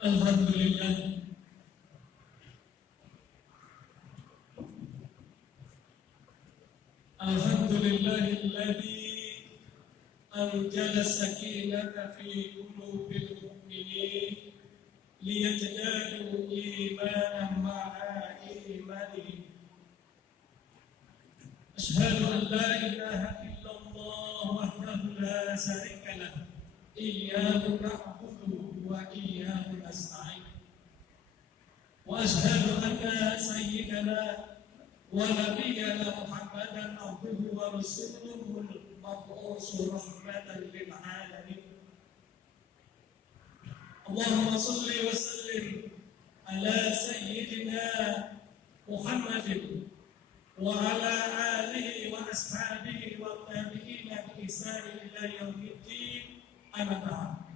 Alhamdulillah. Alhamdulillahilladzi anzala sakinata fi qulubil mu'minin liyazdadu imanan ma'a imanihim. Asyhadu an la ilaha illallah wahdahu la syarika lah. Iyyahu na'budu wa iyyahu nasta'in. Wa asyhadu anna sayyidana wa nabiyyana Muhammadan abduhu wa rasuluhu al-mab'uts rahmatan lil alamin. Allahumma shalli wa sallim ala sayyidina Muhammadin wa ala alihi wa ashabihi wa tabi'ina bi ihsan ila yaumiddin. Amma ba'd.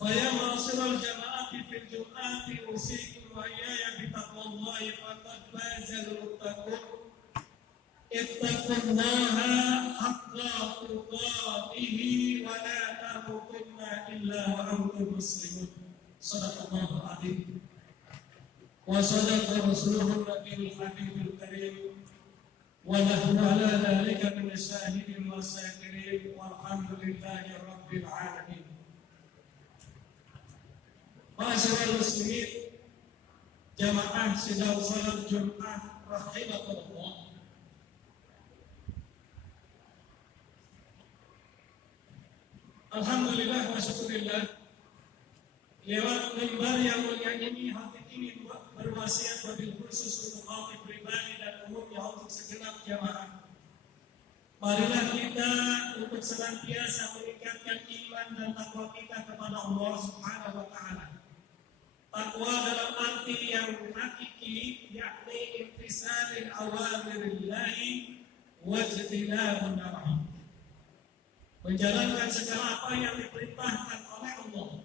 Fa ya ma'asyiral jama'ati fil jum'ati usikum wa iyaya bi taqwallahi faqad fazal muttaqun. Ittaqullaha haqqa tuqatih wa la tamutunna illa wa antum muslimun. Shadaqallahu adzim. Wa sadaqa rasuluhu nabiyul habibul karim. Wa nahnu ala dhalika min asyahidin wa syakirin walhamdulillahi rabbil alamin. Ma'asyiral muslimin, jamaah sidang salat Jumat rahimakumullah. Alhamdulillah wa syukurillah, lewat mimbar yang mulia ini hati ini berwasiat wabil khusus untuk khatib pribadi dan umumnya untuk segenap jamaah. Marilah kita untuk senantiasa meningkatkan iman dan takwa kita kepada Allah Subhanahu wa taala. Takwa dalam arti yang hakiki, yakni imtisalil awamirillahi wajtinabun nawahi. Menjalankan segala apa yang diperintahkan oleh Allah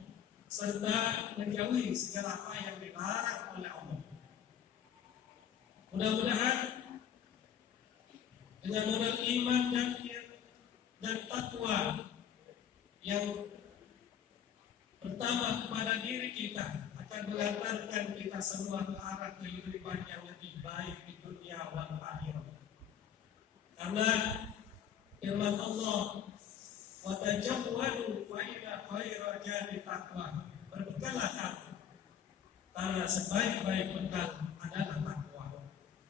serta menjauhi segala apa yang dilarang oleh Allah. Mudah-mudahan dengan modal iman dan takwa yang pertama kepada diri kita akan mengantarkan kita semua ke arah kehidupan yang lebih baik di dunia wal akhirat. Karena firman Allah, wa tajawwadu fa inna khairal zadi taqwa. Berbekallah kamu, karena sebaik-baik bekal adalah takwa.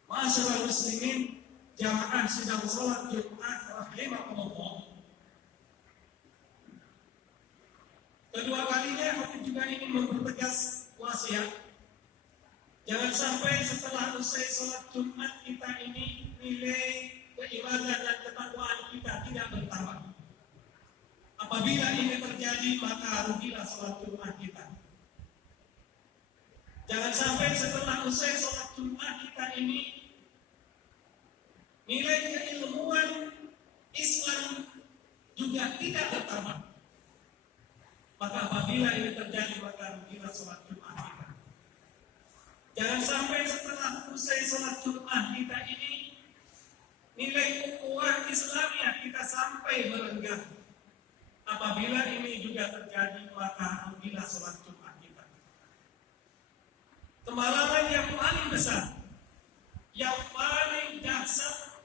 Ma'asyiral muslimin, jamaah sidang salat Jumat rahimakumullah. Kedua kalinya khatib juga ingin mempertegas wasiat. Jangan sampai setelah usai salat Jumat kita ini nilai keimanan dan ketakwaan kita tidak bertambah. Apabila ini terjadi, maka rugilah salat Jumat kita. Jangan sampai setelah usai salat Jumat kita ini nilai keilmuan Islam juga tidak bertambah. Maka apabila ini terjadi, maka rugilah salat Jumat kita. Jangan sampai setelah usai salat Jumat kita ini nilai ukhuwah Islamiyah kita sampai merenggang. Apabila ini juga terjadi, maka rugilah salat Jumat kita. Kemalaman yang paling besar, yang paling dahsyat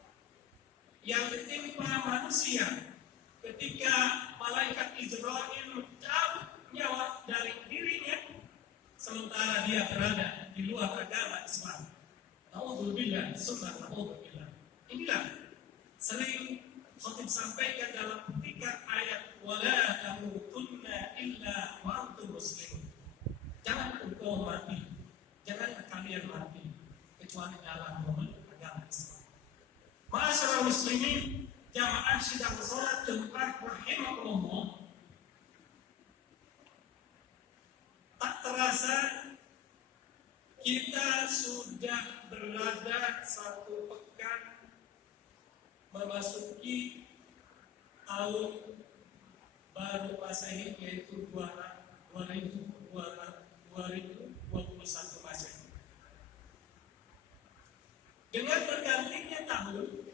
yang ditimpa manusia ketika malaikat Israil mencabut nyawa dari dirinya sementara dia berada di luar agama Islam. Nauzubillah, summa nauzubillah. Inilah sering khatib sampaikan dalam petikan ayat wala tamutunna illa wa antum muslimun. Jangan engkau mati, jangan kalian mati kecuali dalam memeluk agama Islam. Ma'asyiral muslimin, jamaah sidang salat Jumat rahimakumullah. Tak terasa kita sudah berada satu pekan memasuki tahun baru Masehi, yaitu 2021 Masehi. Dengan bergantinya tahun,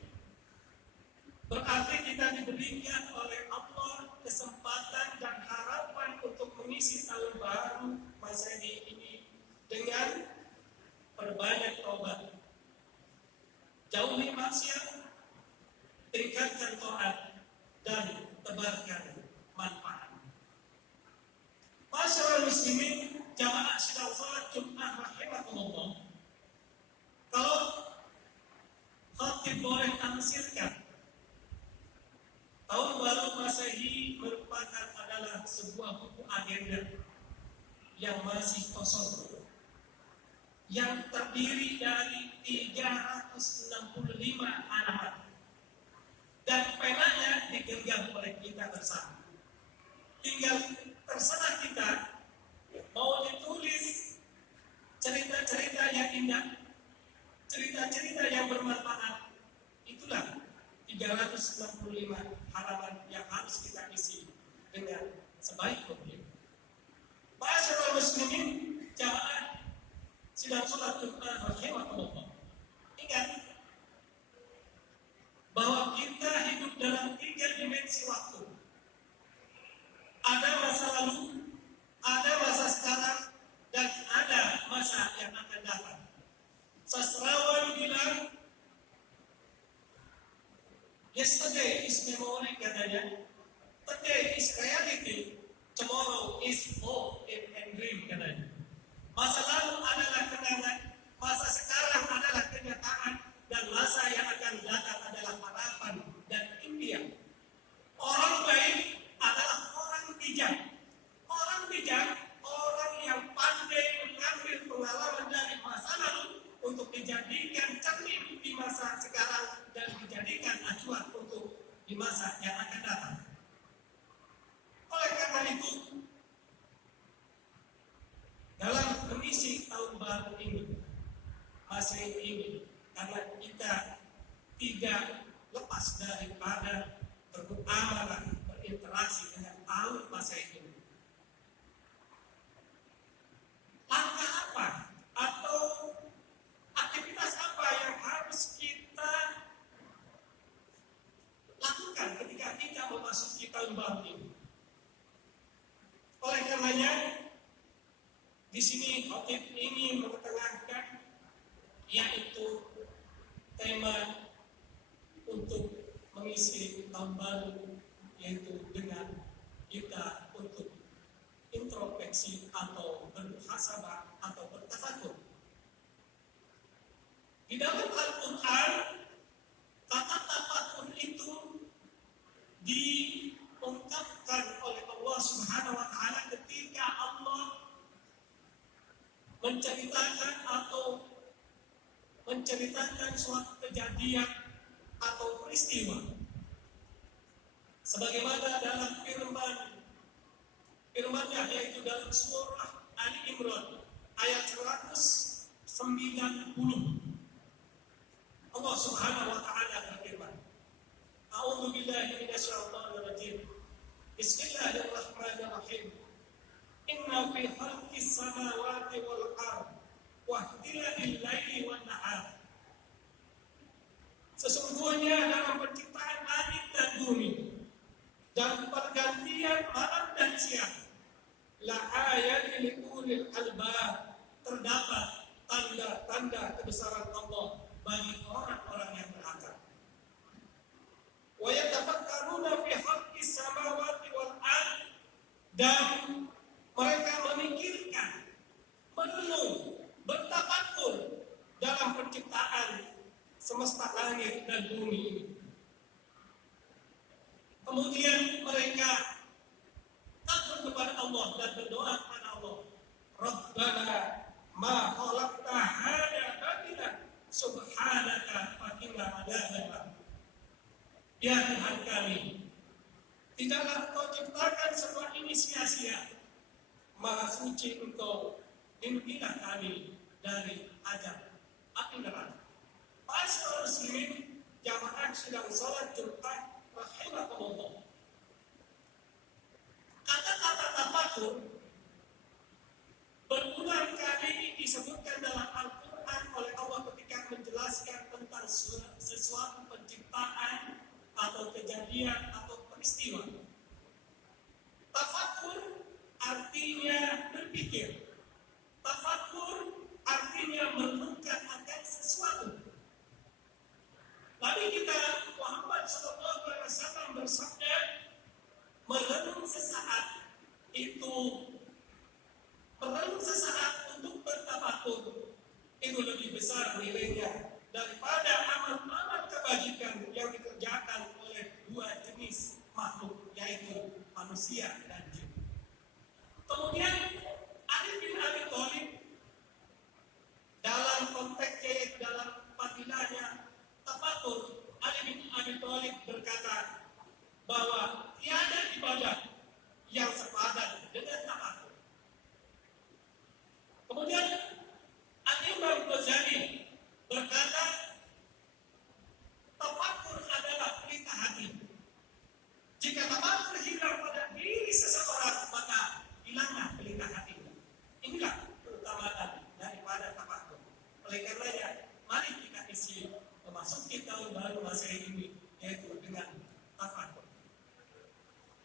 berarti kita diberikan oleh Allah kesempatan dan harapan untuk mengisi tahun baru Masehi ini dengan perbanyak taubat, jauhi maksiat, tingkatkan taat, dan tebarkan manfaat. Masyarakat muslimin, jamaah sidang salat Jumat rahimakumullah. Kalau khatib boleh tansirkan, tahun baru Masehi merupakan adalah sebuah buku agenda yang masih kosong, yang terdiri dari 365 halaman, dan penanya digenggam oleh kita bersama. Tinggal terserah kita mau ditulis cerita-cerita yang indah, cerita-cerita yang bermanfaat. Itulah 365 halaman yang harus kita isi dengan sebaik mungkin. Masyarakat muslimin, jamaah sidang salat Jumat rahimakumullah. Ingat bahwa kita hidup dalam 3 dimensi waktu. Ada masa lalu, ada masa sekarang, dan ada masa yang akan datang. Sastrawan bilang, yesterday is memory, katanya. Today is reality, tomorrow is hope and dream, katanya. Masa lalu adalah kenangan, masa sekarang adalah kenyataan, dan masa yang akan datang adalah harapan dan impian. Orang baik adalah orang bijak. Orang bijak, orang yang pandai mengambil pengalaman dari masa lalu untuk dijadikan cermin di masa sekarang dan dijadikan acuan untuk di masa yang akan datang. Oleh karena itu, dalam mengisi tahun baru ini, Masehi ini, karena kita tidak lepas daripada bermuamalah, berinteraksi dengan tahun Masehi ini. Langkah apa atau aktivitas apa yang harus kita lakukan ketika kita memasuki tahun baru ini? Oleh karenanya, di sini khatib ini mengetengahkan yaitu tema untuk mengisi tahun baru, yaitu dengan kita untuk introspeksi atau bermuhasabah atau bertafakur. Di dalam Al-Quran, kata tafakur itu diungkapkan oleh Allah Subhanahu wa Ta'ala ketika Allah menceritakan suatu kejadian atau peristiwa, sebagaimana dalam firman-Nya, yaitu dalam surah Ali Imran ayat 190. Allah Subhanahu wa Ta'ala berfirman, A'udzu billahi minasyaitonir rajim. Bismillahirrahmanirrahim. Inna fi khalqis samawati wal ardh wa ikhtilafil laili wan nahar. Sesungguhnya dalam penciptaan langit dan bumi dan pergantian malam dan siang, la ayatin liulil albab, terdapat tanda-tanda kebesaran Allah bagi orang-orang yang berakal. Wa yatafakkaruna fi khalqis samawati wal ardh, dan mereka memikirkan, merenung, bertafakur dalam penciptaan semesta langit dan bumi ini. Kemudian mereka takut kepada Allah dan berdoa kepada Allah, Rabbana ma khalaqta hadza batila subhanaka faqina adzabannar. Ya Tuhan kami, tidaklah Engkau ciptakan semua ini sia-sia. Maha suci Engkau, lindungilah kami dari azab api neraka. Masyarakat muslimin, jamaah sidang salat Jumat rahimakumullah. Kata-kata tafakur berulang kali disebutkan dalam Al-Quran oleh Allah ketika menjelaskan tentang sesuatu penciptaan atau kejadian atau peristiwa. Tafakur artinya berpikir. Tafakur artinya merenungkan akan sesuatu. Lalu kita Muhammad SAW bersabda, merenung sesaat untuk bertafakur itu lebih besar nilainya daripada amal-amal kebajikan yang dikerjakan oleh dua jenis makhluk, yaitu manusia dan jin. Kemudian Ali bin Abi Thalib dalam konteksnya, yaitu dalam fadilahnya tafakur, Ali bin Abi Thalib berkata bahwa tiada ibadah yang sepadan dengan tafakur. Kemudian Al-Imam Ghazali berkata, tafakur adalah pelita hati. Jika tafakur hilang pada diri seseorang, maka hilanglah pelita hati. Inilah keutamaan daripada tafakur. Oleh karenanya, mari kita isi memasuki tahun baru Masehi ini, yaitu dengan tafakur.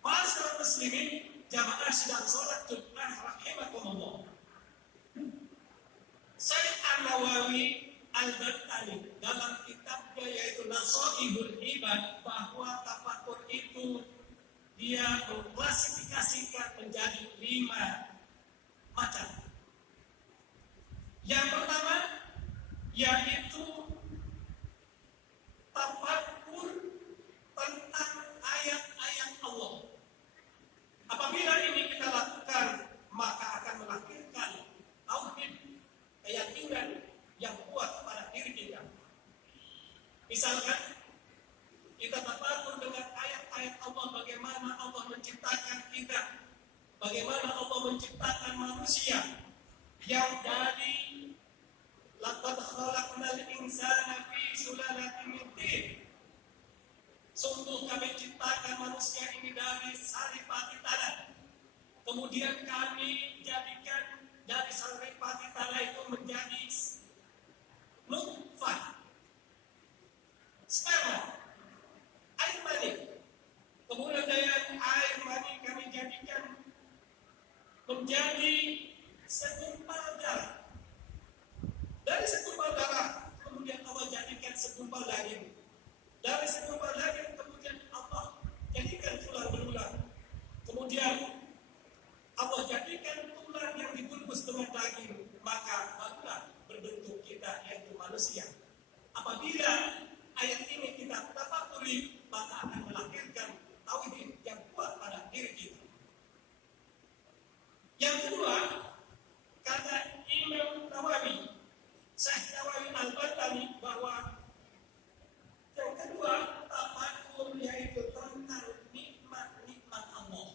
Ma'asyiral muslimin, jamaah sidang salat Jumat rahimakumullah. Syekh An-Nawawi Al-Bartani dalam kitabnya yaitu Nasaihul Ibad, bahwa tafakur itu dia mengklasifikasikan menjadi 5 macam. Yang pertama yaitu tafakur tentang ayat-ayat Allah. Apabila ini kita lakukan, maka akan melahirkan tauhid, keyakinan yang kuat pada diri kita. Misalkan kita tafakur dengan ayat-ayat Allah, bagaimana Allah menciptakan kita, bagaimana Allah menciptakan manusia yang dari laqad khalaqnal insana fi sulalatin min tin. Sungguh kami ciptakan manusia ini dari saripati tanah. Kemudian kami jadikan dari saripati tanah itu menjadi nutfah, sperma, air mani. Kemudian dari air mani kami jadikan menjadi segumpal darah. Dari segumpal darah kemudian Allah jadikan segumpal daging. Dari segumpal daging kemudian Allah jadikan tulang belulang. Kemudian Allah jadikan tulang yang dibungkus dengan daging, maka barulah berbentuk kita, yaitu manusia. Apabila ayat ini kita tafakuri, maka akan melahirkan tauhid yang kuat pada diri kita. Yang kedua, kata Imam Nawawi, Syekh Nawawi Al-Bartani, bahwa yang kedua, tafakur yaitu tentang nikmat-nikmat Allah.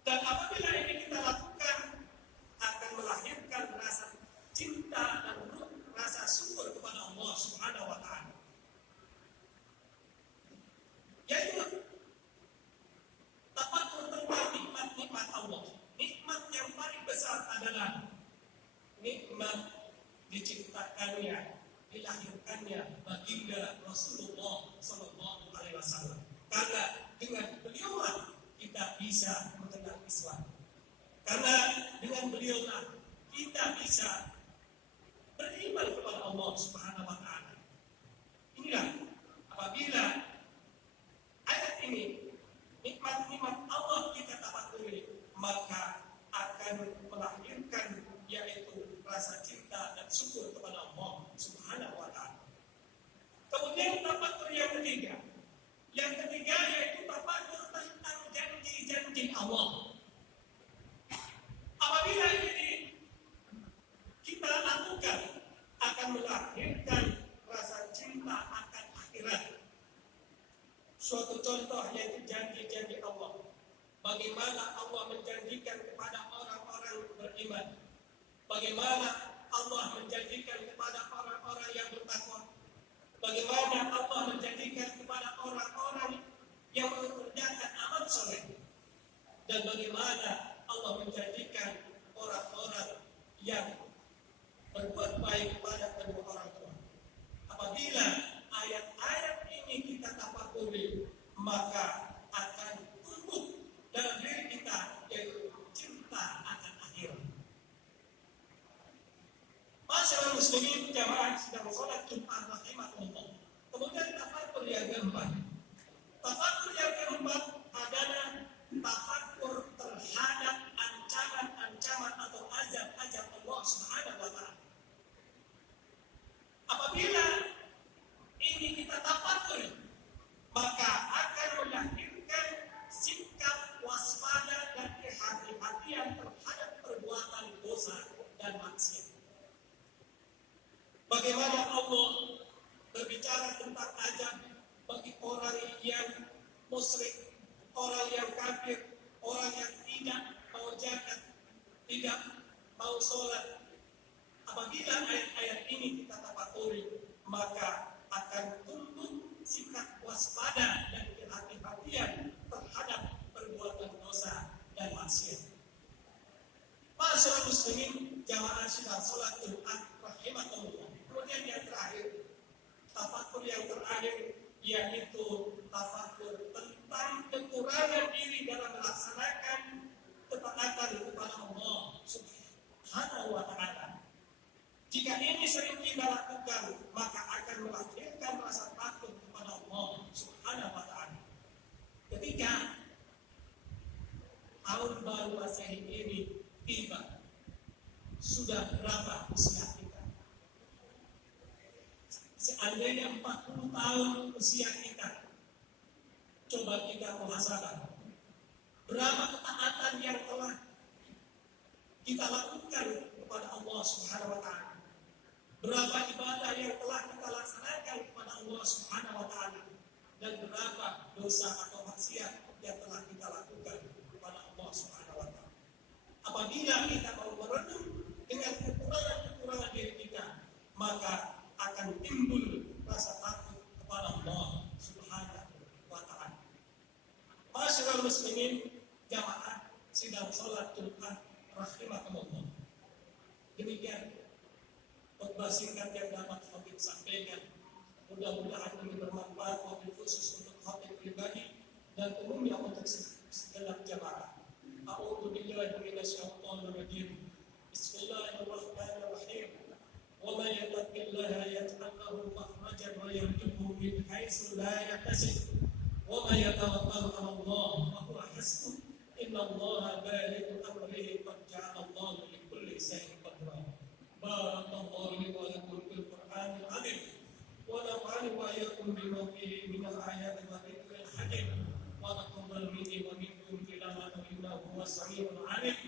Dan apabila ini kita lakukan, akan melahirkan rasa cinta dan rasa syukur kepada Allah Subhanahu wa Ta'ala. Yaitu tafakur tentang nikmat-nikmat Allah. Nikmat yang paling besar adalah nikmat diciptakannya, dilahirkannya baginda Rasulullah Sallallahu Alaihi Wasallam. Karena dengan beliaulah kita bisa mengenal Islam. Karena dengan beliaulah kita bisa beriman kepada Allah Subhanahu Wa Taala. Inilah apabila ayat ini nikmat-nikmat Allah kita tafakuri, maka akan melahirkan yaitu rasa cinta dan syukur kepada Allah Subhanahu wa Ta'ala. Kemudian tafakur yang ketiga yaitu tafakur tentang janji-janji Allah. Apabila ini kita lakukan, akan melahirkan rasa cinta akan akhirat. Suatu contoh yaitu janji-janji Allah. Bagaimana Allah menjanjikan kepada orang-orang beriman. Bagaimana Allah menjanjikan kepada orang-orang yang bertakwa. Bagaimana Allah menjanjikan kepada orang-orang yang mengerjakan amal soleh. Dan bagaimana Allah menjanjikan orang-orang yang berbuat baik kepada kedua orang tua. Apabila ayat-ayat ini kita tafakuri, maka akan tumbuh dalam diri kita yaitu cinta orang yang kafir, orang yang tidak mau zakat, tidak mau sholat. Apabila ayat-ayat ini kita tafakuri, maka akan tumbuh sikap waspada dan kehati-hatian terhadap perbuatan dosa dan maksiat. Masyarakat muslimin, jamaah sidang sholat Jumat rahimakumullah. Kemudian yang terakhir, tafakur yang terakhir, yaitu tafakur tentang kekurangan diri dalam melaksanakan ketaatan kepada Allah Subhanahu wa Ta'ala. Jika ini sering kita lakukan, maka akan melahirkan rasa takut kepada Allah Subhanahu wa Ta'ala. Ketika tahun baru Masehi ini tiba, sudah berapa usia kita? Seandainya 40 tahun usia kita, coba kita muhasabah. Berapa ketaatan yang telah kita lakukan kepada Allah Subhanahu wa Ta'ala? Berapa ibadah yang telah kita laksanakan kepada Allah Subhanahu wa Ta'ala? Dan berapa dosa atau maksiat yang telah kita lakukan kepada Allah Subhanahu wa Ta'ala? Apabila kita mau merenung dengan kekurangan diri kita, maka akan timbul rasa takut kepada Allah Subhanahu wa Ta'ala. Masyaallah muslimin, jamaah sidang salat Jumat rahimakumullah. Demikian khotbah singkat yang dapat kami sampaikan. Mudah-mudahan ini bermanfaat, wabil khusus untuk khatib pribadi dan umumnya untuk segenap jamaah. A'udzu billahi minasyaitonir rajim. Bismillahirrahmanirrahim. Wa may yattaqillaha yaj'al lahu makhrajan wa yarzuqhu min haitsu la yahtasib. Wa may yatawakkal 'ala Allah fa huwa hasbuh. Innallaha balighu amrihi qad ja'ala Allahu li kulli shay'in qadra. Barakallahu li wa lakum fil Qur'anil 'azim. Wa nafa'ani wa iyyakum bima fihi minal ayati wa dhikril hakim. Wa taqabbal minni wa minkum tilawatahu innahu huwas samiul 'alim.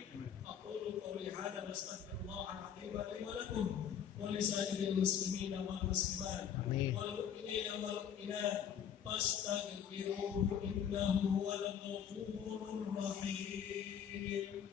Aqulu qawli hadza wa astaghfirullahal 'azim li wa lakum wa li sa'iril muslimina wal muslimat wal mu'minina wal mu'minat fastaghfiruhu innahu huwal ghafurur rahim.